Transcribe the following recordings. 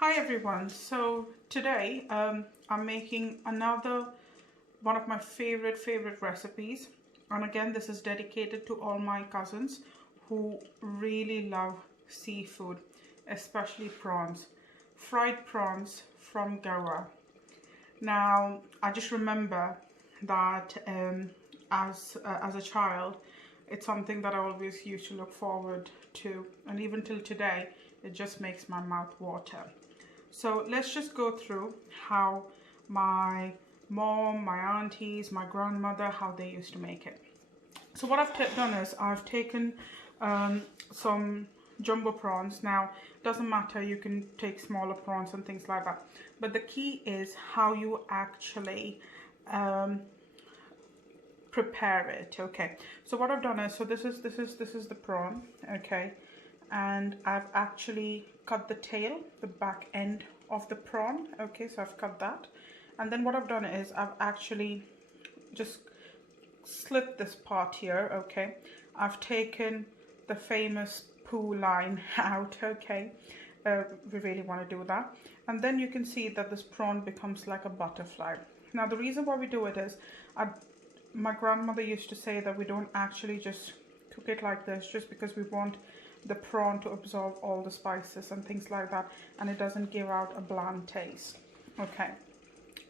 Hi everyone, so today I'm making another one of my favorite recipes, and again this is dedicated to all my cousins who really love seafood, especially prawns, fried prawns from Goa. Now I just remember that as a child it's something that I always used to look forward to, and even till today it just makes my mouth water. So let's just go through how my mom, my aunties, my grandmother, how they used to make it. So what I've done is I've taken some jumbo prawns. Now, doesn't matter, you can take smaller prawns and things like that. But the key is how you actually prepare it. Okay. So what I've done is, so this is the prawn. Okay. And I've actually cut the tail, the back end of the prawn. Okay, so I've cut that, and then what I've done is I've actually just slit this part here. Okay, I've taken the famous poo line out. Okay, we really want to do that, and then you can see that this prawn becomes like a butterfly. Now the reason why we do it is my grandmother used to say that we don't actually just cook it like this just because we want the prawn to absorb all the spices and things like that, and it doesn't give out a bland taste. Okay,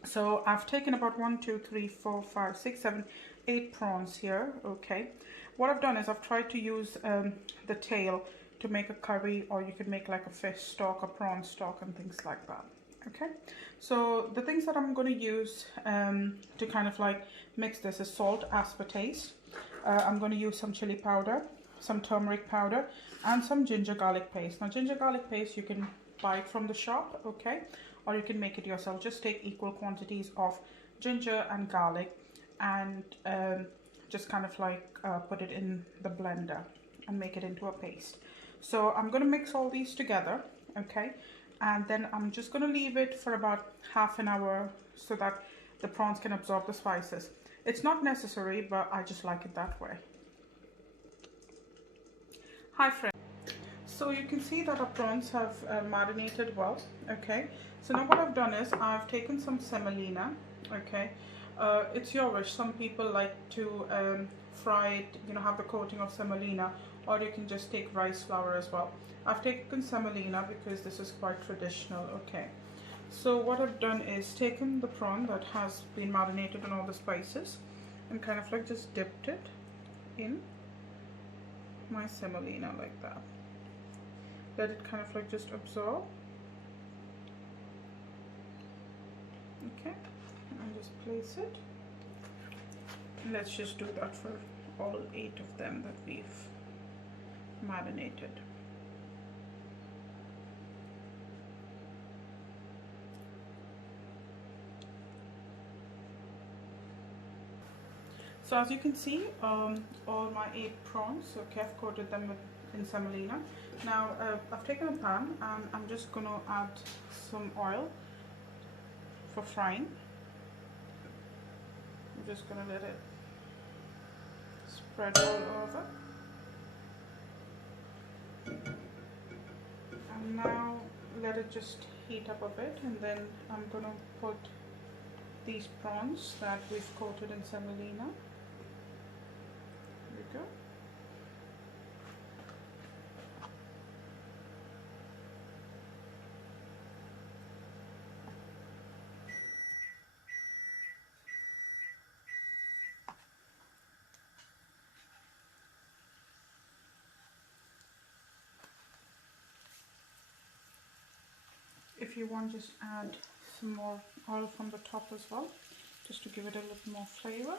so I've taken about 1 2 3 4 5 6 7 8 prawns here. Okay, what I've done is I've tried to use the tail to make a curry, or you could make like a fish stock, a prawn stock, and things like that. Okay, so the things that I'm going to use to kind of like mix this is salt as per taste. I'm going to use some chili powder, some turmeric powder, and some ginger garlic paste. Now ginger garlic paste you can buy it from the shop, okay, or you can make it yourself. Just take equal quantities of ginger and garlic and just kind of like put it in the blender and make it into a paste. So I'm going to mix all these together, okay, and then I'm just going to leave it for about half an hour so that the prawns can absorb the spices. It's not necessary, but I just like it that way. Hi friends, so you can see that our prawns have marinated well. Okay, so now what I've done is I've taken some semolina. Okay, it's your wish. Some people like to fry it, you know, have the coating of semolina, or you can just take rice flour as well. I've taken semolina because this is quite traditional. Okay, so what I've done is taken the prawn that has been marinated in all the spices and kind of like just dipped it in my semolina like that. Let it kind of like just absorb. Okay, and just place it. And let's just do that for all 8 of them that we've marinated. So as you can see, all my 8 prawns, okay, I've coated them in semolina. Now I've taken a pan and I'm just going to add some oil for frying. I'm just going to let it spread all over. And now let it just heat up a bit, and then I'm going to put these prawns that we've coated in semolina. There we go. If you want, just add some more oil from the top as well, just to give it a little more flavor.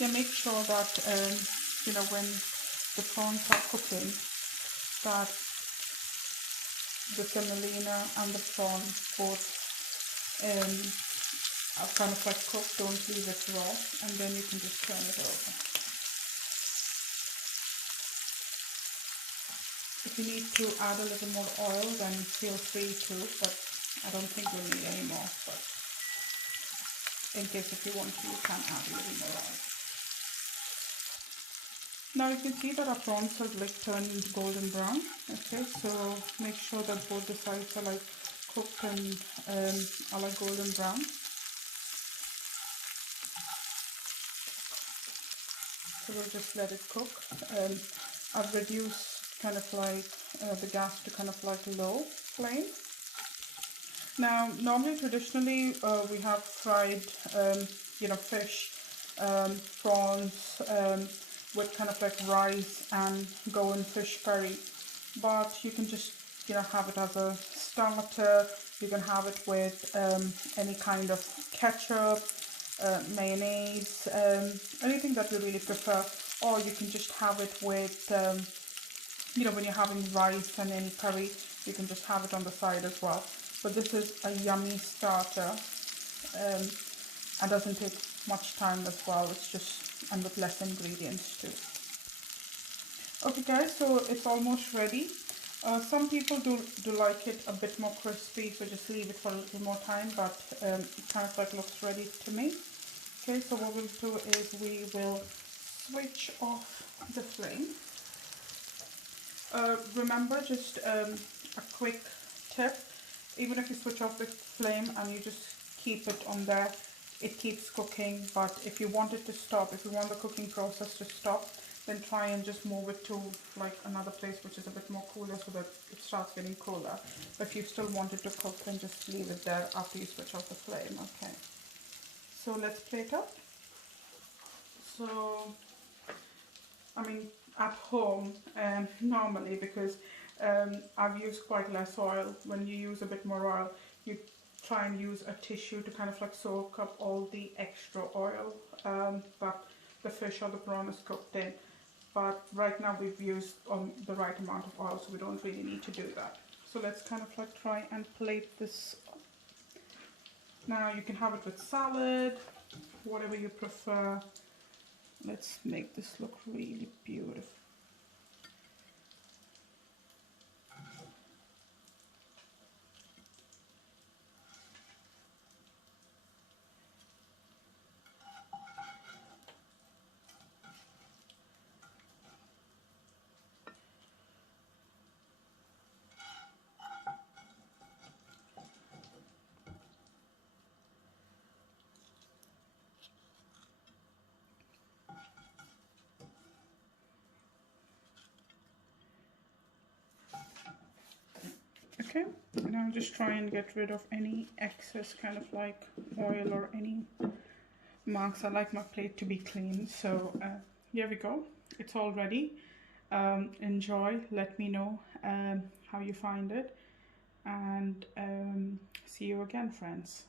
Yeah, make sure that you know, when the prawns are cooking, that the semolina and the prawn both are kind of like cooked. Don't leave it raw, and then you can just turn it over. if you need to add a little more oil, then feel free to, but I don't think we'll need any more, but in case if you want to, you can add a little more oil. Now you can see that our prawns have like turned into golden brown. Okay, so make sure that both the sides are like cooked and are like golden brown. So we'll just let it cook. I've reduced kind of like the gas to kind of like low flame. Now normally traditionally we have fried you know, fish, prawns, with kind of like rice and Goan fish curry, but you can just, you know, have it as a starter. You can have it with any kind of ketchup, mayonnaise, anything that you really prefer, or you can just have it with you know, when you're having rice and any curry, you can just have it on the side as well. But this is a yummy starter and doesn't take much time as well. It's just, and with less ingredients too. Okay guys, so it's almost ready. Some people do like it a bit more crispy, so just leave it for a little more time, but it kind of like looks ready to me. Okay, so what we'll do is we will switch off the flame. Remember, just a quick tip, even if you switch off the flame and you just keep it on there, it keeps cooking. But if you want it to stop, if you want the cooking process to stop, then try and just move it to like another place which is a bit more cooler, so that it starts getting cooler. But if you still want it to cook, then just leave it there after you switch off the flame. Okay, so let's plate up. So I mean, at home, normally, because I've used quite less oil, when you use a bit more oil, you try and use a tissue to kind of like soak up all the extra oil that the fish or the prawn is cooked in. But right now we've used the right amount of oil, so we don't really need to do that. So let's kind of like try and plate this up. Now you can have it with salad, whatever you prefer. Let's make this look really beautiful. Okay, now just try and get rid of any excess kind of like oil or any marks. I like my plate to be clean, so here we go. It's all ready. Enjoy, let me know how you find it, and see you again, friends.